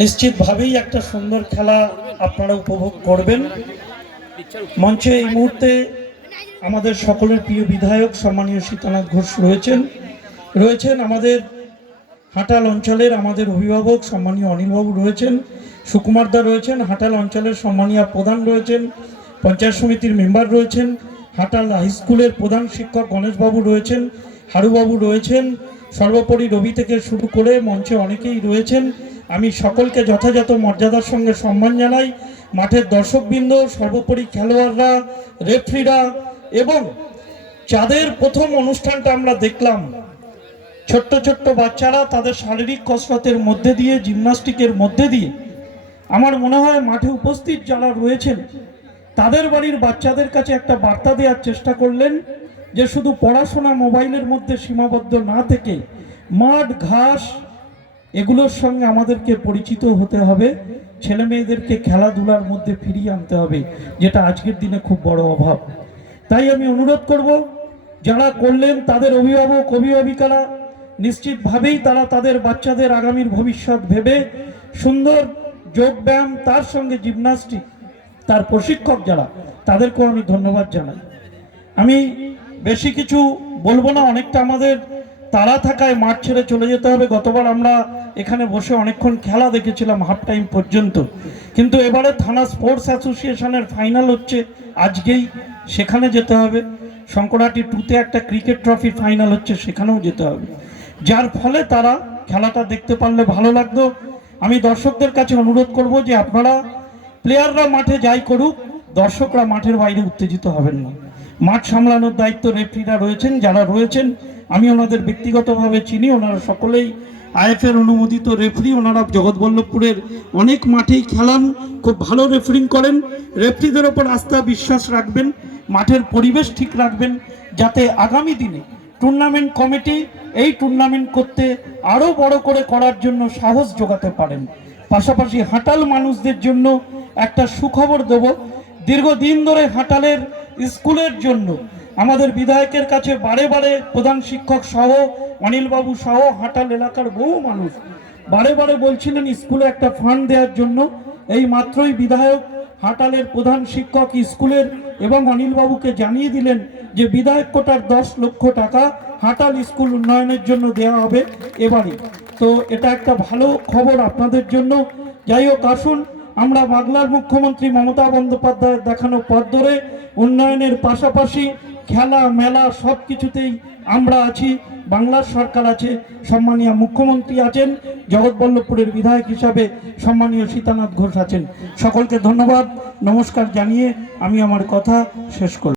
নিশ্চিতভাবেই একটা সুন্দর খেলা আপনারা উপভোগ করবেন। মঞ্চে এই মুহূর্তে আমাদের সকলের প্রিয় বিধায়ক সম্মানীয় সীতানাথ ঘোষ রয়েছেন আমাদের হাটাল অঞ্চলের আমাদের অভিভাবক সম্মানীয় অনিলবাবু রয়েছেন, সুকুমারদা রয়েছেন, হাটাল অঞ্চলের সম্মানীয় প্রধান রয়েছেন, পঞ্চায়েত সমিতির মেম্বার রয়েছেন, হাটাল হাই স্কুলের প্রধান শিক্ষক গণেশবাবু রয়েছেন, হারুবাবু রয়েছেন, সর্বোপরি রবি থেকে শুরু করে মঞ্চে অনেকেই রয়েছেন। আমি সকলকে যথাযথ মর্যাদার সঙ্গে সম্মান জানাই। মাঠের দর্শকবৃন্দ, সর্বোপরি খেলোয়াড়রা, রেফারিরা এবং যাদের প্রথম অনুষ্ঠানটা আমরা দেখলাম, ছোট্ট ছোট্ট বাচ্চারা তাদের শারীরিক কসরতের মধ্যে দিয়ে, জিমনাস্টিকের মধ্যে দিয়ে আমার মনে হয় মাঠে উপস্থিত যারা রয়েছেন তাদের বাড়ির বাচ্চাদের কাছে একটা বার্তা দেওয়ার চেষ্টা করলেন যে শুধু পড়াশোনা মোবাইলের মধ্যে সীমাবদ্ধ না থেকে মাঠ ঘাস এগুলোর সঙ্গে আমাদেরকে পরিচিত হতে হবে, ছেলে মেয়েদেরকে খেলাধুলার মধ্যে ফিরিয়ে আনতে হবে, যেটা আজকের দিনে খুব বড় অভাব। তাই আমি অনুরোধ করব যারা করলেন তাদের অভিভাবক অভিভাবিকারা নিশ্চিতভাবেই তারা তাদের বাচ্চাদের আগামীর ভবিষ্যৎ ভেবে সুন্দর যোগব্যায়াম, তার সঙ্গে জিমনাস্টিক, তার প্রশিক্ষক যারা তাদেরকেও আমি ধন্যবাদ জানাই। আমি বেশি কিছু বলবো না, অনেকটা আমাদের তাড়া থাকায় মাঠ ছেড়ে চলে যেতে হবে। গতবার আমরা এখানে বসে অনেকক্ষণ খেলা দেখেছিলাম হাফ টাইম পর্যন্ত, কিন্তু এবারে থানা স্পোর্টস অ্যাসোসিয়েশনের ফাইনাল হচ্ছে আজকেই, সেখানে যেতে হবে। শঙ্করহাটি 2-তে একটা ক্রিকেট ট্রফি ফাইনাল হচ্ছে, সেখানেও যেতে হবে, যার ফলে তারা খেলাটা দেখতে পারলে ভালো লাগতো। আমি দর্শকদের কাছে অনুরোধ করব যে আপনারা প্লেয়াররা মাঠে যাই করুক, দর্শকরা মাঠের বাইরে উত্তেজিত হবেন না। মাঠ সামলানোর দায়িত্ব রেফারিরা রয়েছেন, যারা রয়েছেন আমি ওনাদের ব্যক্তিগতভাবে চিনি, ওনারা সকলেই আইএফের অনুমোদিত রেফারি। ওনারা জগৎবল্লভপুরের অনেক মাঠেই খেলান, খুব ভালো রেফারিং করেন। রেফারিদের ওপর আস্থা বিশ্বাস রাখবেন, মাঠের পরিবেশ ঠিক রাখবেন, যাতে আগামী দিনে টুর্নামেন্ট কমিটি এই টুর্নামেন্ট করতে আরও বড় করে করার জন্য সাহস জোগাতে পারেন। পাশাপাশি হাটাল মানুষদের জন্য একটা সুখবর দেব, দীর্ঘদিন ধরে হাটালের স্কুলের জন্য আমাদের বিধায়কের কাছে বারে বারে প্রধান শিক্ষক সহ অনিলবাবু সহ হাটাল এলাকার বহু মানুষ বারে বারে বলছিলেন স্কুলে একটা ফান্ড দেওয়ার জন্য। এই মাত্রই বিধায়ক হাটালের প্রধান শিক্ষক স্কুলের এবং অনিলবাবুকে জানিয়ে দিলেন যে বিধায়ক কোটার 10 লক্ষ টাকা হাটাল স্কুল উন্নয়নের জন্য দেওয়া হবে এবারে। তো এটা একটা ভালো খবর আপনাদের জন্য। যাই হোক, আসুন আমরা বাংলার মুখ্যমন্ত্রী মমতা বন্দ্যোপাধ্যায়ের দেখানো পথ ধরে উন্নয়নের পাশাপাশি খেলা মেলা সব কিছুতেই আমরা আছি। বাংলার সরকার আছে, সম্মানীয় মুখ্যমন্ত্রী আছেন, জগৎবল্লভপুরের বিধায়ক হিসাবে সম্মানীয় সীতানাথ ঘোষ আছেন। সকলকে ধন্যবাদ নমস্কার জানিয়ে আমি আমার কথা শেষ করব।